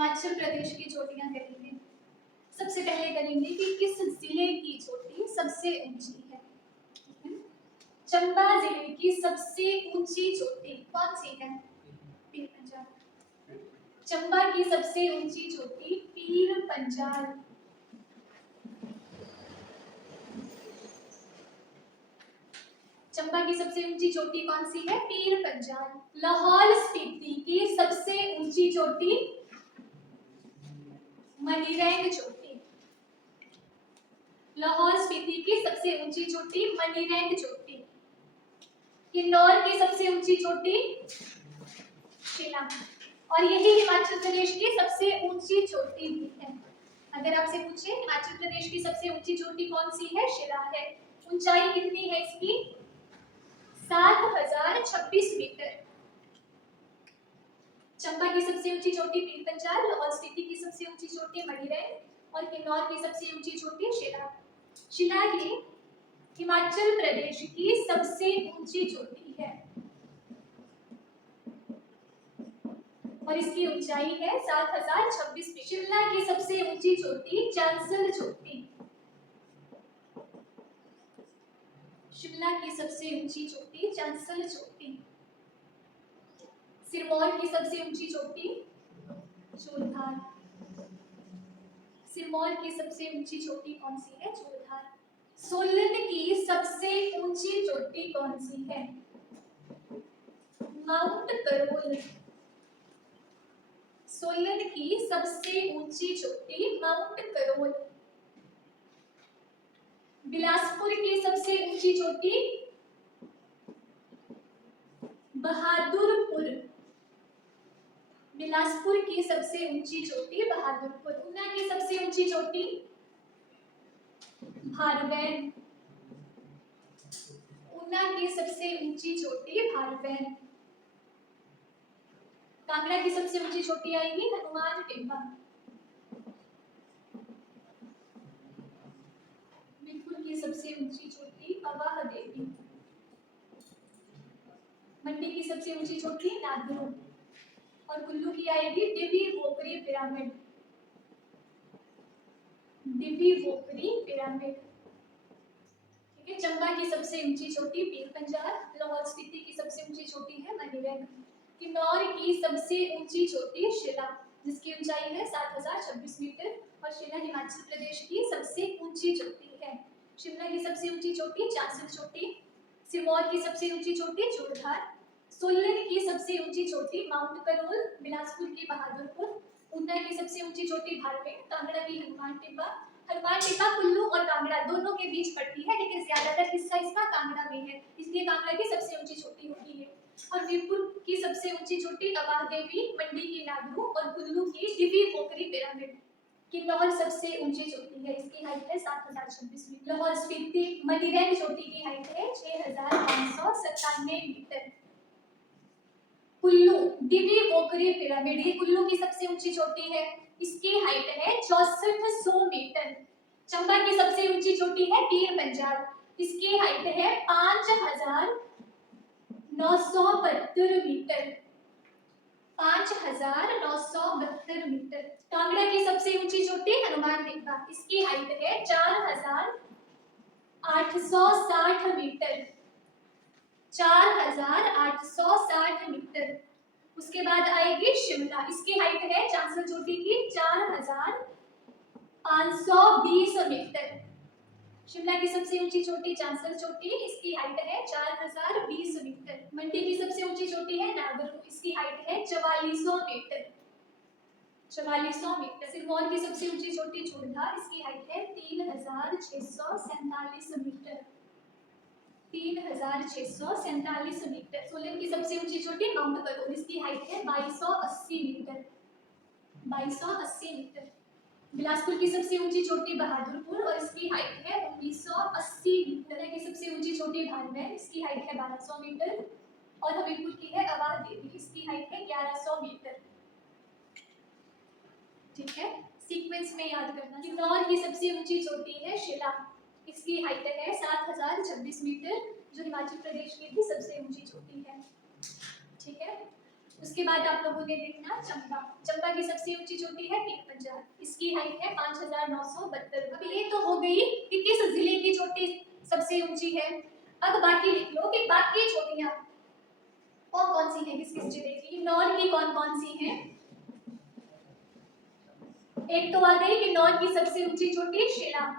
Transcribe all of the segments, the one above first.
हिमाचल प्रदेश की चोटियां करेंगे। सबसे पहले करेंगे कि किस जिले की चोटी सबसे ऊंची है। चंबा जिले की सबसे ऊंची चोटी कौन सी है? पीर पंजाल। चंबा की सबसे ऊंची चोटी पीर पंजाल। चंबा की सबसे ऊंची चोटी कौन सी है? पीर पंजाल। लाहौल स्पीति की सबसे ऊंची चोटी मनीरैंग चोटी। लाहौल स्पीति की सबसे ऊंची चोटी मनीरैंग चोटी। किन्नौर की सबसे ऊंची चोटी शिला। और यही हिमाचल प्रदेश की सबसे ऊंची चोटी भी है। अगर आपसे पूछे हिमाचल प्रदेश की सबसे ऊंची चोटी कौन सी है? शिला है। ऊंचाई कितनी है इसकी? 7026 मीटर। चंबा की सबसे ऊंची चोटी पीर पंजाल, लाहौल स्पीति की सबसे ऊंची चोटी मणिरैंग और किन्नौर की सबसे ऊंची चोटी शिला। शिला ही हिमाचल प्रदेश की सबसे ऊंची चोटी है और इसकी ऊंचाई है 7026 मीटर। शिमला की सबसे ऊंची चोटी चांसल चोटी। शिमला की सबसे ऊंची चोटी चांसल चोटी। सिरमौर की सबसे ऊंची चोटी चूरधार। सिरमौर की सबसे ऊंची चोटी कौन सी है? चूरधार। सोलन की सबसे ऊंची चोटी कौन सी है? माउंट करोल। सोलन की सबसे ऊंची चोटी माउंट करोल। बिलासपुर की सबसे ऊंची चोटी बहादुरपुर। बिलासपुर की सबसे ऊंची चोटी बहादुरपुर। ऊना की सबसे ऊंची चोटी भारवेन। ऊना की सबसे ऊंची चोटी भारवेन। कांगड़ा की सबसे ऊंची चोटी आएगी हनुमान टिब्बा। बिरपुर की सबसे ऊंची चोटी अवाह देवी। मंडी की सबसे ऊंची चोटी नागरू और कुल्लू की आएगी दिव्य वोकरी पिरामिड। दिव्य वोकरी पिरामिड। ठीक है। चंबा की सबसे ऊंची चोटी पीर पंजाल, लाहौल स्पीति की सबसे ऊंची चोटी है मनीरैंग। किन्नौर की सबसे ऊंची चोटी शिला जिसकी ऊंचाई है 7026 मीटर और शिला हिमाचल प्रदेश की सबसे ऊंची चोटी है। शिमला की सबसे ऊंची चोटी चांसल चोटी। सिरमौर की सबसे ऊंची चोटी चूरधार। सोलन की सबसे ऊंची चोटी माउंट करोल। बिलासपुर की बहादुरपुर। ऊना की सबसे ऊंची चोटी भारवेन। कांगड़ा की हनुमान टिब्बा। हनुमान टिब्बा कुल्लू और कांगड़ा दोनों के बीच पड़ती है लेकिन ज्यादातर हिस्सा इसका कांगड़ा में है इसलिए कांगड़ा की सबसे ऊंची चोटी होती है। और वीरपुर की सबसे ऊंची चोटी अवाह देवी, मंडी की नागरू और कुल्लू की दिव्य वोकरी पिरामिड। किन्नौर सबसे ऊंची चोटी है, इसकी हाइट है 7026 मीटर। लाहौल स्पीति मनीरैंग चोटी की हाइट है 6597 मीटर। कुल्लू दिव्य वोकरी पिरामिड ये कुल्लू की सबसे ऊंची चोटी है, इसकी हाइट है 6400 मीटर। चंबा की सबसे ऊंची चोटी है पीर पंजाल, इसकी हाइट है 5972 मीटर। 5972 मीटर। कांगड़ा की सबसे ऊंची चोटी हनुमान टिब्बा, इसकी हाइट है 4860 मीटर। 4860 मीटर। उसके बाद आएगी शिमला, इसकी हाइट है चांसल चोटी की 4520 मीटर। शिमला की सबसे ऊंची चोटी चांसल चोटी, इसकी हाइट है 4020 मीटर। मंडी की सबसे ऊंची चोटी है नागरू, इसकी हाइट है 4400 मीटर। 4400 मीटर। सिरमौर की सबसे ऊंची चोटी चूरधार, इसकी हाइट है 3647 मीटर। 3647 मीटर। सोलन की सबसे ऊंची चोटी माउंट करोल, इसकी हाइट है 2280 मीटर। 2280 मीटर। बिलासपुर की सबसे ऊंची चोटी बहादुरपुर और इसकी हाइट है 1980 मीटर। की सबसे ऊंची चोटी भारवेन, इसकी हाइट है 1200 मीटर और हमीरपुर की है अवाह देवी, इसकी हाइट है 1100 मीटर। ठीक है, सीक्वेंस में याद करना। किन्नौर की सबसे ऊंची चोटी है शिला, इसकी हाइट है 7026 मीटर जो हिमाचल प्रदेश की भी सबसे ऊंची चोटी है। ठीक है, उसके बाद आप लोगों ने देखना चंबा। चंबा की सबसे ऊंची चोटी है पीर पंजाल, इसकी हाइट है 5972। अब ये तो हो गई कि किस जिले की चोटी सबसे ऊंची है। अब बाकी लिख लो कि बाकी चोटियां कौन कौन सी हैं, किस किस जिले की, किन्नौर की कौन कौन सी हैं। एक तो आ गई किन्नौर की सबसे ऊंची चोटी शिलांग।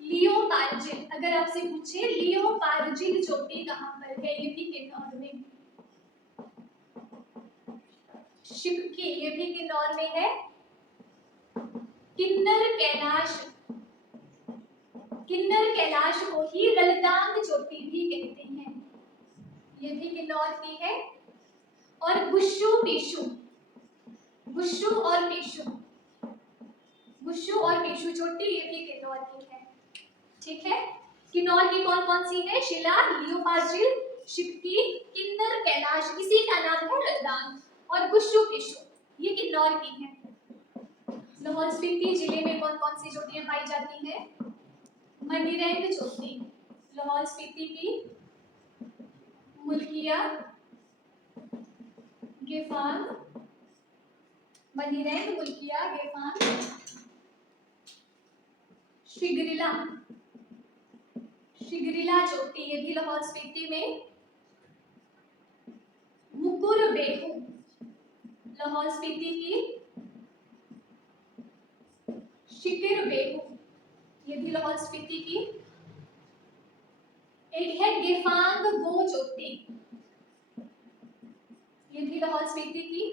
लियोपार्जिल, अगर आपसे पूछे लियोपार्जिल चोटी कहां पर है, ये भी किन्नौर में। शिवकी, ये भी किन्नौर में है। किन्नर कैलाश, किन्नर कैलाश को ही रलतांग चोटी भी कहते हैं, ये भी किन्नौर की है। और बुशु टिशु, बुशु और टिशु, बुशु और टिशु चोटी ये भी किन्नौर की है। ठीक है, किन्नौर की कौन कौन सी है, शिला, लियोपार्जिल, शिवकी, किन्नर कैलाश, इसी का नाम है रलतांग, और बुशु टिशु ये किन्नौर की है। लाहौल स्पीति जिले में कौन कौन सी चोटियां पाई जाती हैं, मणिरैंग चोटी, लाहौल स्पीति की, मुल्किया, गेफांग, मणिरैंग, मुल्किया, गेफांग, शिगरिला, शिगरिला चोटी ये भी लाहौल स्पीति में। मुकुर बेहू, लाहौल स्पीति की, शिकिर बेहू ये भी लाहौल स्पीति की। एक है गेफांग गो चोटी, ये भी लाहौल स्पीति की।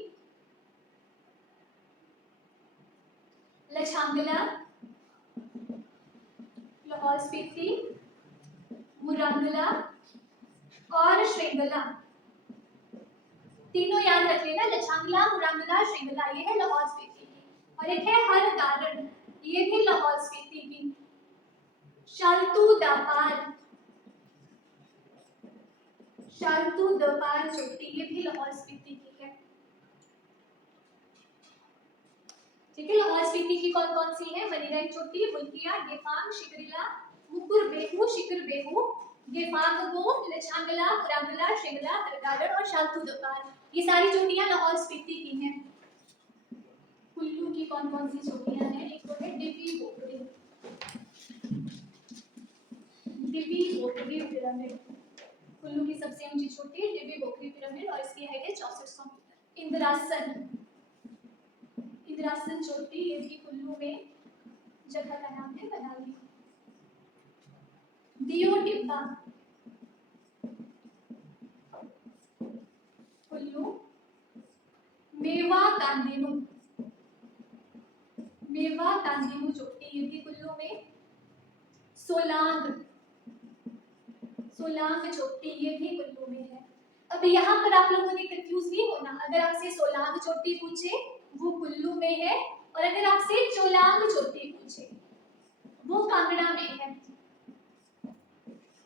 लछांगला, लाहौल स्पीति, मुरांगला और श्रृंगला, तीनों याद रख लेना, लछांगला, मुरांगला, श्रृंगला, ये है लाहौल स्पीति की। और एक है हर गारन, ये भी लाहौल स्पीति की। शालतू दापार, शालतू दापार चोटी ये भी लाहौल स्पीति की है। ठीक है, लाहौल स्पीति की कौन कौन सी है, मणिरैंग चोटी, मुल्किया, गेफांग, शिगरिला, मुकुर बेहू, शिकर बेहू, गेफांग गो, लछांगला, मुरांगला, श्रृंगला, हरगारन और शालतू दापार, ये सारी चोटियां लाहौल स्पीति की हैं। कुल्लू की कौन कौन सी चोटियां हैं, एक तो है डिवी बोकरी, डिवी बोकरी पिरामिड, कुल्लू की सबसे ऊंची चोटी डिवी बोकरी पिरामिड और इसकी हाइट है 6400 मीटर। इंद्रासन, इंद्रासन चोटी ये भी कुल्लू में, जगह का नाम है मनाली। दियो टिब्बा, कुल्लू। मेवा कांदिनू, मेवा कांदिनू चोटी ये भी कुल्लू में। सोलांग, सोलांग चोटी ये भी कुल्लू में है। अब यहाँ पर आप लोगों ने कंफ्यूज नहीं होना, अगर आपसे सोलांग चोटी पूछे वो कुल्लू में है, और अगर आपसे चोलांग चोटी पूछे वो कांगड़ा में है।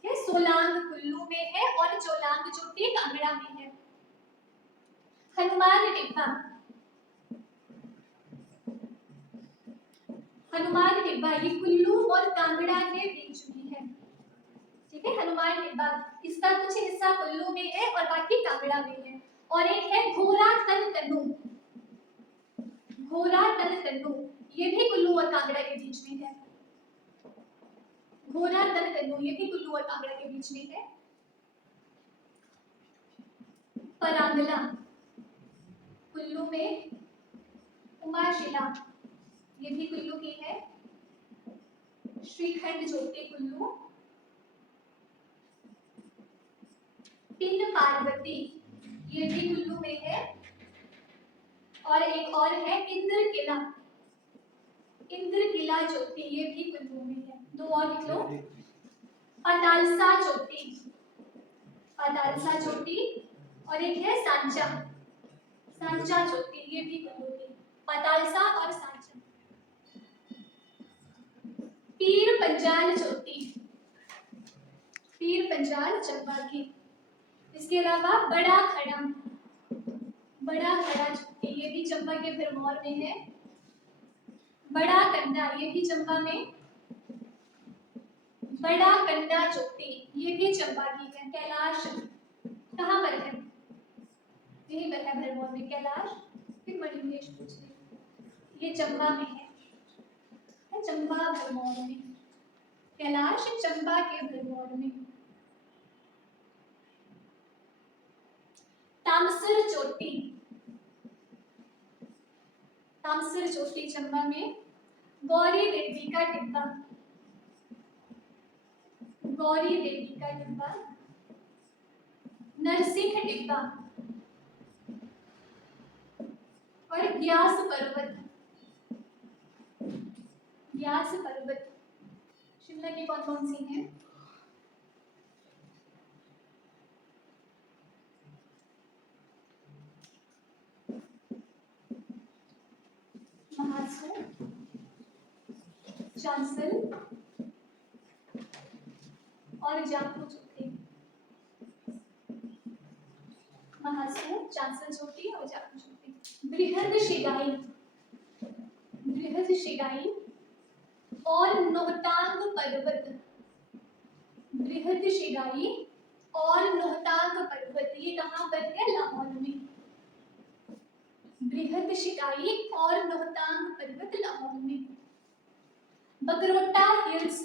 ये सोलांग कुल्लू में है और चोलांग चोटी कांगड़ा में है। हनुमान टिब्बा, हनुमान टिब्बा ये कुल्लू और कांगड़ा के बीच में है। ठीक है, हनुमान टिब्बा, इसका कुछ हिस्सा कुल्लू में है और बाकी कांगड़ा में है। और एक है घोरा तन तनु, घोरा तन तनु ये भी कुल्लू और कांगड़ा के बीच में है। घोरा तन तनु ये भी कुल्लू और कांगड़ा के बीच में है। परांगला, कुल्लू में। उमाशिला ये भी कुल्लू की है। श्रीखंड चोटी कुल्लू। पिन पार्वती ये भी कुल्लू में है। और एक और है इंद्र किला, इंद्र किला चोटी ये भी कुल्लू में है। दो और लिख लो, पतालसा चोटी, पतालसा चोटी, और एक है सांचा, सांचा चोटी ये भी कुल्लू की, पतालसा और सांचा। पीर पंजाल चोटी, पीर पंजाल चंबा की। इसके अलावा बड़ा खड़ा, बड़ा खड़ा चोटी ये भी चंबा के भरमौर में है। बड़ा कंडा ये भी चंबा में। बड़ा कंडा चोटी ये भी चंबा की है। कैलाश कहाँ पर है, यही पर है भरमौर में कैलाश, फिर मणिमहेश पूछ रही, ये चंबा में है चंबा भरमौर में, कैलाश चंबा के भरमौर में। तामसिर चोटी, तामसिर चोटी चंबा में। गौरी देवी का टिब्बा, गौरी देवी का टिब्बा। नरसिंह टिब्बा और ग्यास पर्वत, ग्यास पर्वत। शिमला की कौन कौन सी हैं? महासू, चांसल और जाखू चोटी। महासू, चांसल चोटी और जाखू चोटी। बृहदशिगाई, बृहदशिगाई और नोहटांग पर्वत, बृहदशिगाई और नोहटांग पर्वत, ये कहाँ पर है? लाहौर में। बृहदशिगाई और नोहटांग पर्वत लाहौर में। बगरोटा हिल्स,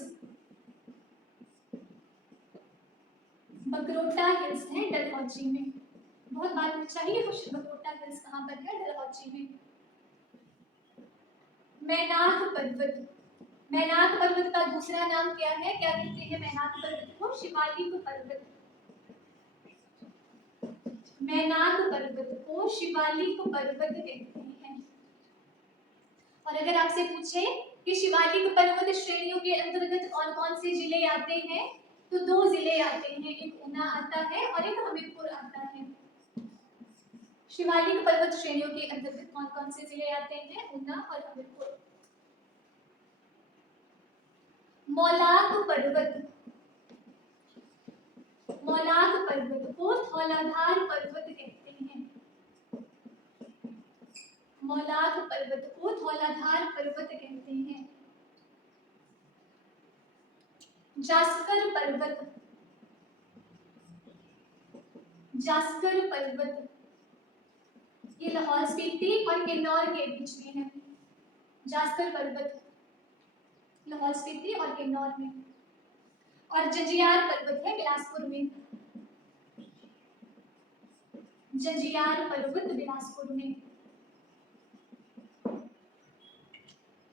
बगरोटा हिल्स है डलहौजी में। बहुत बार पूछा है ये क्वेश्चन, बगरोटा हिल्स कहाँ पर है? डलहौजी में। मैनाक पर्वत, मैनाक पर्वत का दूसरा नाम क्या है? क्या कहते हैं मैनाक पर्वत को? शिवालिक पर्वत। मैनाक पर्वत को शिवालिक पर्वत कहते हैं। और अगर आपसे पूछे कि शिवालिक पर्वत श्रेणियों के अंतर्गत कौन कौन से जिले आते हैं, तो 2 जिले आते हैं, एक ऊना आता है और एक हमीरपुर आता है। शिवालिक पर्वत श्रेणियों के अंतर्गत कौन कौन से जिले आते हैं? ऊना और हमीरपुर। मौलाक पर्वत, मौलाक पर्वत को धौलाधार पर्वत कहते हैं। मौलाक पर्वत को धौलाधार पर्वत कहते हैं। जास्कर पर्वत, जास्कर पर्वत ये लाहौल स्पीति और किन्नौर के बीच में है। जास्कर पर्वत लाहौल स्पीति और किन्नौर में। और जंजियार पर्वत है बिलासपुर में, जंजियार पर्वत बिलासपुर में।